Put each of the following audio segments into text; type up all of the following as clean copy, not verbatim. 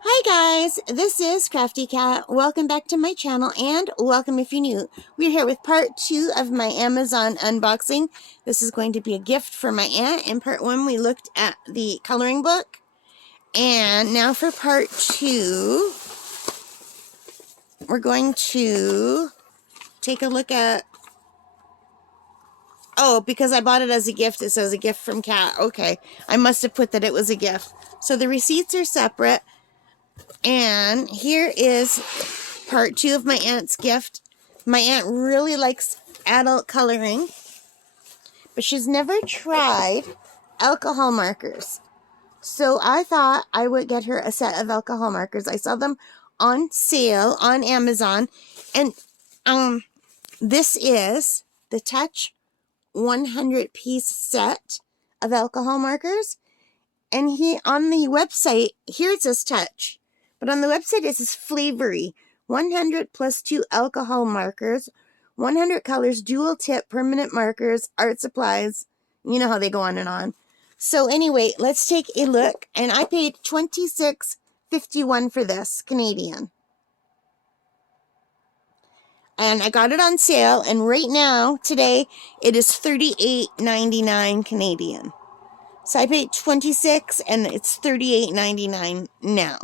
Hi guys, this is Crafty Cat. Welcome back to my channel and welcome if you're new. We're here with part 2 of my Amazon unboxing. This is going to be a gift for my aunt. In part 1 we looked at the coloring book. And now for part 2, we're going to take a look at... Oh, because I bought it as a gift, it says a gift from Cat. Okay, I must have put that it was a gift. So the receipts are separate. And here is part 2 of my aunt's gift. My aunt really likes adult coloring, but she's never tried alcohol markers. So I thought I would get her a set of alcohol markers. I saw them on sale on Amazon. And this is the Touch 100-piece set of alcohol markers. And on the website, here it says Touch. But on the website, it says Flavory. 100 plus 2 alcohol markers, 100 colors, dual tip, permanent markers, art supplies. You know how they go on and on. So anyway, let's take a look. And I paid $26.51 for this, Canadian. And I got it on sale. And right now, today, it is $38.99 Canadian. So I paid $26 and it's $38.99 now.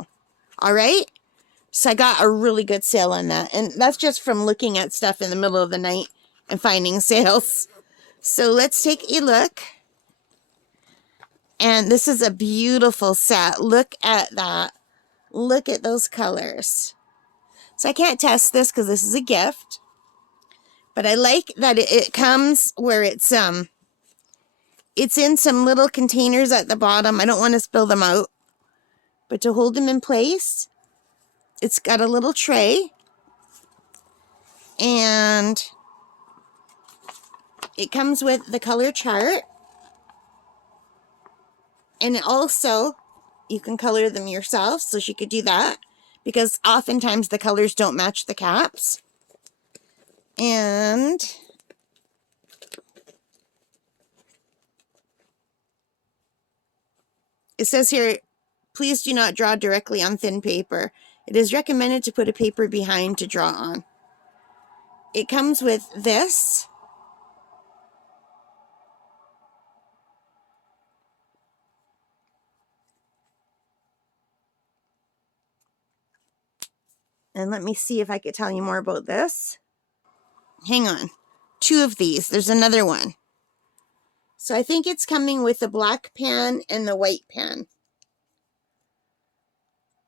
All right? So I got a really good sale on that. And that's just from looking at stuff in the middle of the night and finding sales. So let's take a look. And this is a beautiful set. Look at that. Look at those colors. So I can't test this because this is a gift. But I like that it comes where it's in some little containers at the bottom. I don't want to spill them out. But to hold them in place, it's got a little tray. And it comes with the color chart. And also, you can color them yourself. So she could do that. Because oftentimes the colors don't match the caps. And it says here, please do not draw directly on thin paper. It is recommended to put a paper behind to draw on. It comes with this. And let me see if I could tell you more about this. Hang on. 2 of these. There's another one. So I think it's coming with the black pen and the white pen.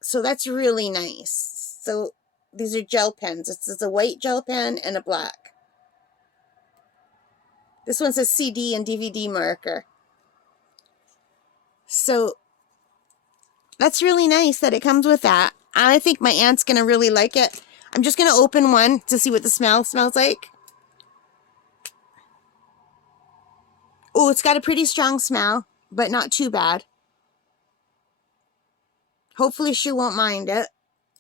So that's really nice. So these are gel pens. It's a white gel pen and a black. This one says CD and DVD marker. So that's really nice that it comes with that. I think my aunt's going to really like it. I'm just going to open one to see what the smell smells like. Oh, it's got a pretty strong smell, but not too bad. Hopefully she won't mind it.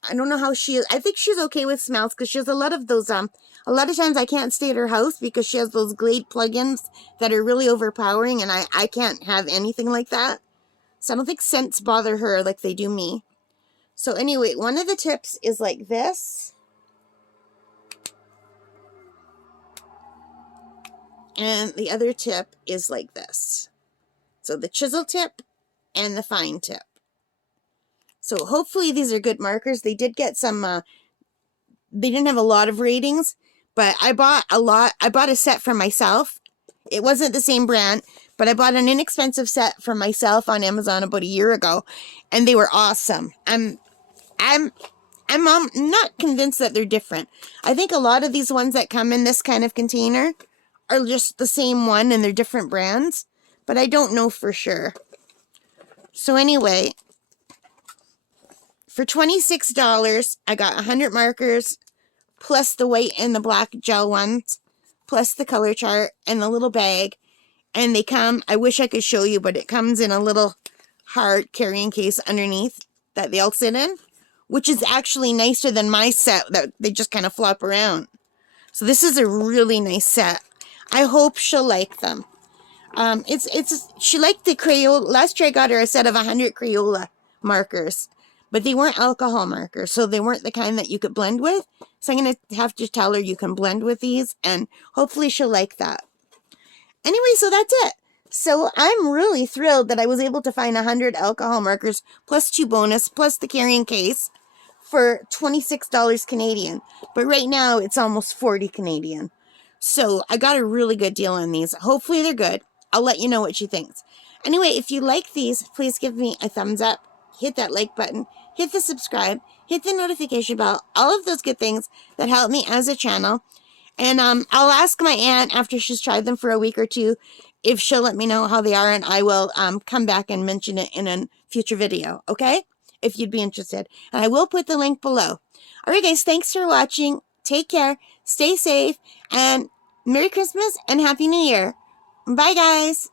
I don't know how she is. I think she's okay with smells because she has a lot of those, a lot of times I can't stay at her house because she has those Glade plugins that are really overpowering and I can't have anything like that. So I don't think scents bother her like they do me. So anyway, one of the tips is like this. And the other tip is like this. So the chisel tip and the fine tip. So hopefully these are good markers. They did get some, they didn't have a lot of ratings, but I bought a lot. I bought a set for myself. It wasn't the same brand, but I bought an inexpensive set for myself on Amazon about a year ago, and they were awesome. I'm not convinced that they're different. I think a lot of these ones that come in this kind of container are just the same one and they're different brands, but I don't know for sure. So anyway, for $26, I got 100 markers, plus the white and the black gel ones, plus the color chart and the little bag. And they come, I wish I could show you, but it comes in a little hard carrying case underneath that they all sit in, which is actually nicer than my set that they just kind of flop around. So this is a really nice set. I hope she'll like them. She liked the Crayola. Last year I got her a set of 100 Crayola markers. but they weren't alcohol markers, so they weren't the kind that you could blend with. So I'm going to have to tell her you can blend with these, and hopefully she'll like that. Anyway, so that's it. So I'm really thrilled that I was able to find 100 alcohol markers plus 2 bonus plus the carrying case for $26 Canadian. But right now it's almost 40 Canadian. So I got a really good deal on these. Hopefully they're good. I'll let you know what she thinks. Anyway, if you like these, please give me a thumbs up. Hit that like button. Hit the subscribe. Hit the notification bell. All of those good things that help me as a channel. And I'll ask my aunt after she's tried them for a week or two if she'll let me know how they are, and I will come back and mention it in a future video, okay? If you'd be interested. And I will put the link below. All right, guys, thanks for watching. Take care. Stay safe. And Merry Christmas and Happy New Year. Bye, guys.